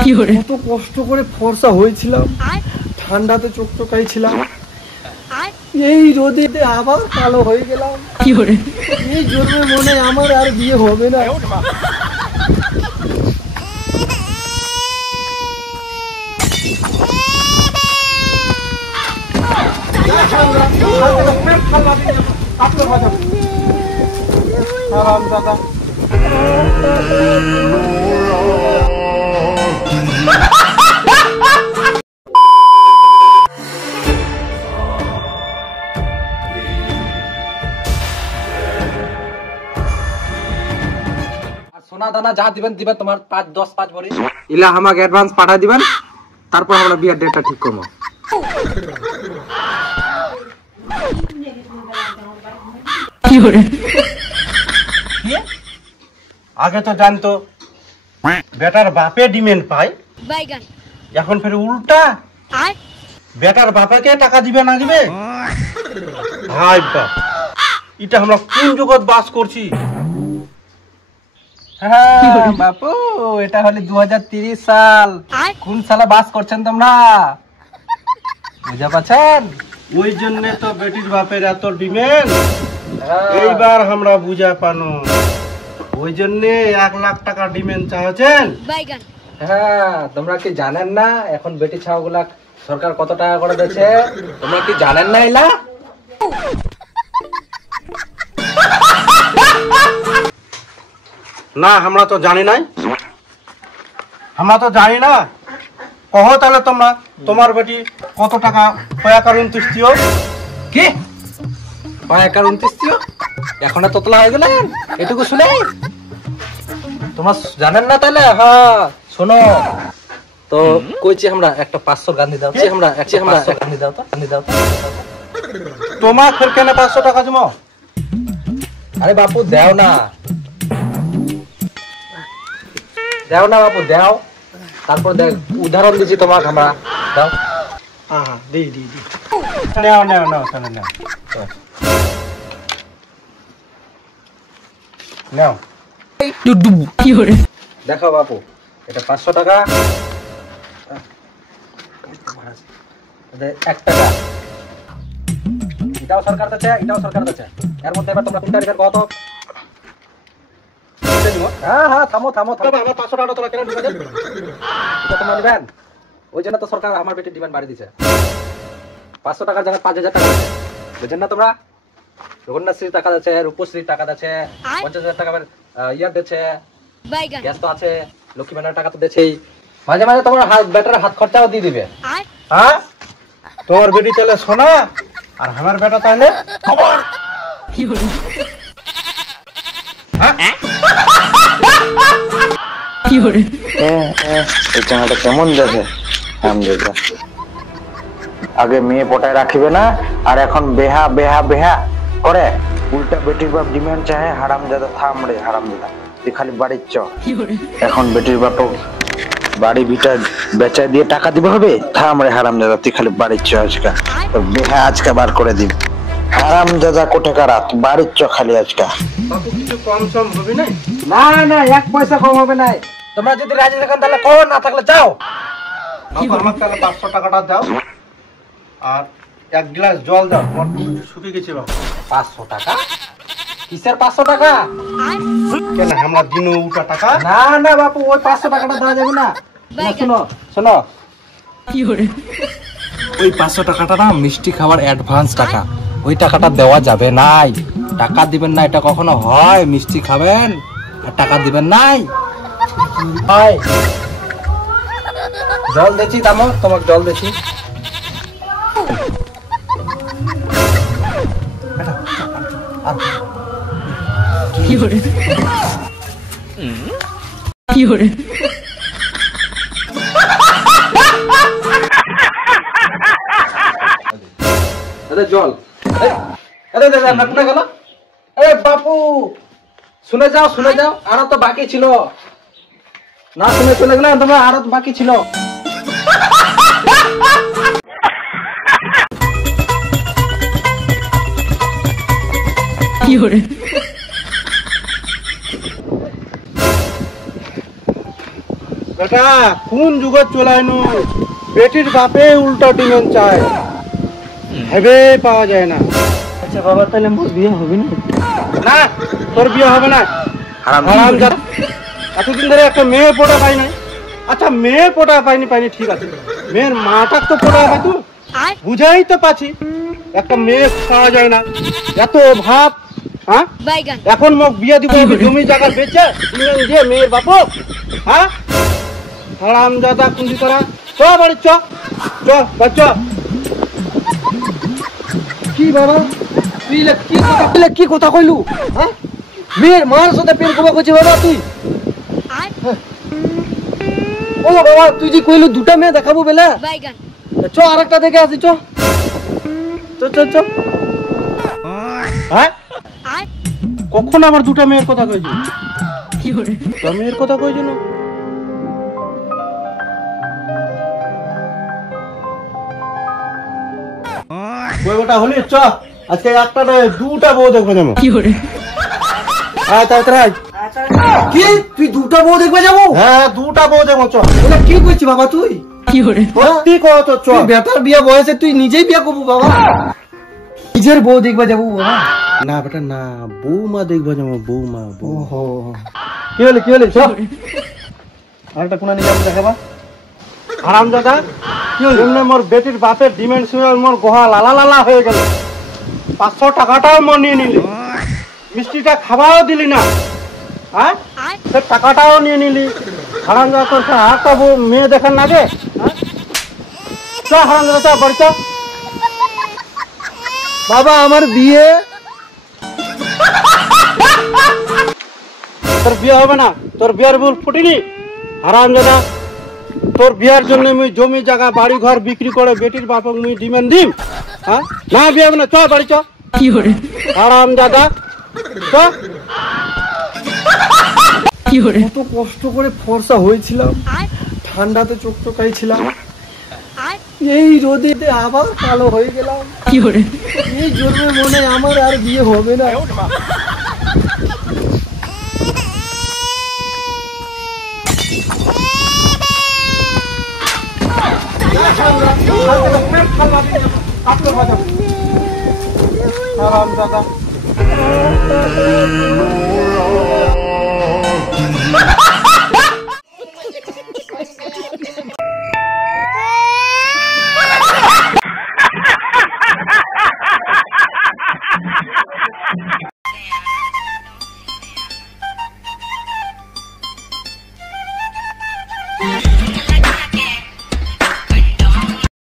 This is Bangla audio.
কত কষ্ট করে ফর্সা হয়েছিলাম, ঠান্ডাতে চকচকাইছিলাম, এই রোদে আবার কালো হয়ে গেলাম। এই জন্মে মনে হয় আমার আর বিয়ে হবে না। দাদা সোনা দানা যা দিবেন দিবেন, তোমার 5-10 ভরি ইলা আমাকে অ্যাডভান্স পাঠা দিবেন, তারপর আমরা বিয়ের ডেটটা ঠিক করবো। আগে তো জানতো বেটার বাপে ডিমেন্ড পায়, এখন ফের উল্টা বেটার বাপাকে টাকা দিবে না দিবে। ভাই বাপ, এটা আমরা কোন জগৎ বাস করছি? হ্যাঁ বাপু, এটা হলে 2030 সাল। কোন সালে বাস করছেন তোমরা, বুঝা পাচ্ছেন? ওই জন্য তো বেটির বাপের এত ডিমেন্ড। এইবার আমরা বুঝা পানো, ওই জন্য 1 লাখ টাকা ডিমেন্ড চাচ্ছেন। হ্যাঁ, তোমরা কি জানেন না এখন বেটি ছাওগুলা সরকার কত টাকা করে দিচ্ছে? তোমরা কি জানেন না এলা? না, আমরা তো জানি নাই, আমরা তো জানি না। কহো তাহলে তোমরা, তোমার বেটি কত টাকা পয়াকার 29 দিও? কি পয়াকার 29 দিও? এখন তোতলা হয়ে গেলেন এটুকু শুনে? তোমরা জানেন না তাহলে? হ্যাঁ শোনো তো, কইছি আমরা একটা 500 গান্ধী দাও, আমরা গান্ধী দাও তো, গান্ধী দাও তো। তোমার ফের কেন 500 টাকা জমা? আরে বাপু দাও না, দাও না বাপু দাও, তারপর দেখ উদাহরণ দিচ্ছি তোমাকে আমরা। দাও। হ্যাঁ দি দি দি, নাও নাও নাও তাহলে নাও নাও। দেখো বাপু, এটা 500 টাকা, 1 টাকা, এটাও সরকার দিচ্ছে, এটাও সরকার দিচ্ছে। এর মধ্যে এবার তোমরা কোনটা রেখে কত? হ্যাঁ হ্যাঁ, থামো থামো থামো। আমার 500 টাকা তোরা কেন ঢুকাচ্ছেন? এটা তোমরা নেবেন, ওই জন্য তো সরকার আমার বেটির ডিমান্ড বাড়িয়ে দিচ্ছে। 500 টাকার জায়গায় 5000 টাকা দিচ্ছে, বুঝছেন না তোমরা? কন্যাশ্রী টাকা দিচ্ছে, রূপশ্রী টাকা দিচ্ছে, 50,000 টাকা ইয়ার দিচ্ছে, গ্যাস তো আছে, লক্ষ্মী ভান্ডার টাকা তো দিচ্ছেই। মাঝে মাঝে তোমার বেটার হাত খরচাও দিয়ে দিবে। হ্যাঁ, তোমার বেটি তাহলে সোনা আর আমার বেটা তাহলে খবর। কেমন দেখে আগে মেয়ে পটায় রাখিবে না, আর এখন বেহা বেহা বেহা করে উল্টা বেটির বাপ ডিমান্ড চাহে। হারাম দাদা থাম রে, হারাম দাদা তুই খালি বাড়ির চ। এখন বেটির বাপ বাড়ি ভিটা বেচা দিয়ে টাকা দিবে হবে? থাম রে হারাম দাদা, তুই খালি বাড়ির চ। আজকা বেহা আজকা বার করে দিবি। হারাম দাদা কোঠেকার রাত, বাড়ির চ খালি আজকা। বাপু কিছু কম সম হবে না? না না, 1 পয়সা কম হবে না। তোমরা যদি রাজি থাকেন তাহলে কোন, না থাকলে যাও। বাপু আমার তাহলে 500 টাকাটা দাও আর 1 গ্লাস জল দাও, আমার শুকিয়ে গেছে বাপু। 500 টাকা? কিসের 500 টাকা? কেন আমরা দিনও উঠা টাকা? না না বাপু, ওই 500 টাকাটা দেওয়া যাবে না। শোনো শোনো, ওই 500 টাকাটা না মিষ্টি খাবার অ্যাডভান্স টাকা, ওই টাকাটা দেওয়া যাবে নাই। টাকা দিবেন না, এটা কখনো হয়? মিষ্টি খাবেন আর টাকা দিবেন নাই? হয়। জল দিচ্ছি, তামো তোমাকে জল দিচ্ছি। জল। বাপু শুনে যাও, শুনে যাও, আরো তো বাকি ছিল। না শুনে চলে গেলে তোমরা, আরো তো বাকি ছিল। বেটা কোন যুগে চলাইনো বেটির বাপে উল্টা ডিমেন্ট চায়, ভেবে পাওয়া যায় না। আচ্ছা বাবা, তাহলে মোর বিয়ে হবে না? না, তোর বিয়ে হবে না। হারামজাদা, এতদিন ধরে একটা মেয়ে পোটা পাই নাই। আচ্ছা মেয়ে পোটা পাইনি ঠিক আছে, মেয়ের মাটা তো পোটা পাই তুই, বুঝাই তো পাচ্ছি একটা মেয়ে পাওয়া যায় না, এত অভাব। হ্যাঁ, এখন মোক বিয়ে দিব জমি জায়গা বেচে দিয়ে মেয়ের বাপু। হ্যাঁ, হারামজাদা কুন্দি করা। চ বাড়ি চ চ। কি বাবা তুই কি কথা কইলু? হ্যাঁ, মেয়ের মার সাথে প্রেম করবা কইছিস বাবা তুই? ও বাবা, তুই যে কইলু দুটা মেয়ে দেখাবো বেলা, চ আরেকটা দেখে আসি। চ চ চ। হ্যাঁ, কখন আবার দুটা মেয়ের কথা কইছি? দুটা মেয়ের কথা কইছি না। ওটা হলি চ, আজকে একটা নয় দুটা বউ দেখবো যেমন। হ্যাঁ তাড়াতাড়ি। কি তুই দুটা বউ দেখবে যাবো? হ্যাঁ দুটা বউ দেখবো চ। ওটা কি কইছিস বাবা তুই? সত্যি কও তো চ। তুই বেটার বিয়ে বয়সে তুই নিজেই বিয়ে করবো বাবা? নিজের বউ দেখবে যাবো বাবা? না বেটা না, বৌমা দেখবো যেমন, বৌমা। ওহো, কি হলে চ আরেকটা কোনা নিয়ে যাবো দেখাবা। হারামজাদা, এমনি মোর বেটির বাপের ডিমেন্ড শুনে মোর গোহা লালা লালা হয়ে গেল। 500 টাকাটাও মোর নিয়ে নিলি, মিষ্টিটা খাওয়াও দিলি না। হ্যাঁ, সে টাকাটাও নিয়ে নিলি। হারামজাদা, তোর হাতটা মেয়ে দেখার লাগে? চ হারামজাদা, চ বাড়ি চ। বাবা আমার বিয়ে। তোর বিয়ে হবে না, তোর বিয়ের ভুল ফুটিনি। হারামজাদা, তোর বিয়ার জন্য মুই জমি জায়গা বাড়ি ঘর বিক্রি করে বেটির বাপক মুই ডিমেন্ড দিম। হ্যাঁ, না বিয়ে হবে না, চ বাড়ি চ। হারামজাদা চ। কত কষ্ট করে ফর্সা হয়েছিলাম, ঠান্ডাতে চকচকাইছিলাম, এই রোদে আবার কালো হয়ে গেলাম। এই জন্যে মনে হয় আমার আর বিয়ে হবে না। হারামজাদা।